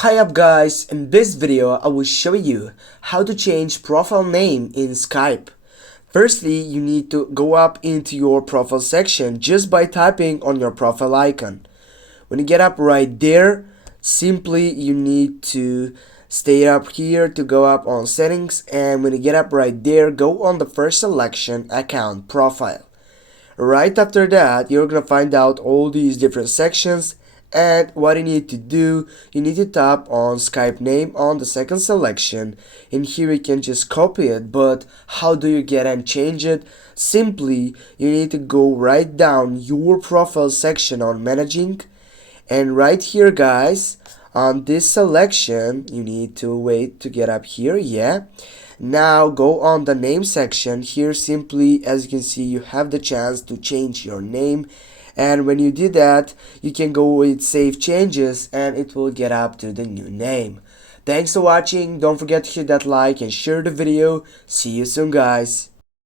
Hi up guys, in this video I will show you how to change profile name in Skype. Firstly, you need to go up into your profile section just by typing on your profile icon. When you get up right there, simply you need to stay up here to go up on settings, and when you get up right there, go on the first selection, account profile. Right after that, you're gonna find out all these different sections, and what you need to do, you need to tap on Skype name on the second selection, and here you can just copy it. But how do you get and change it? Simply, you need to go right down your profile section on managing, and right here guys, on this selection, you need to wait to get up here. Now go on the name section. Here simply, as you can see, you have the chance to change your name, and when you do that, you can go with save changes and it will get up to the new name. Thanks for watching. Don't forget to hit that like and share the video. See you soon guys.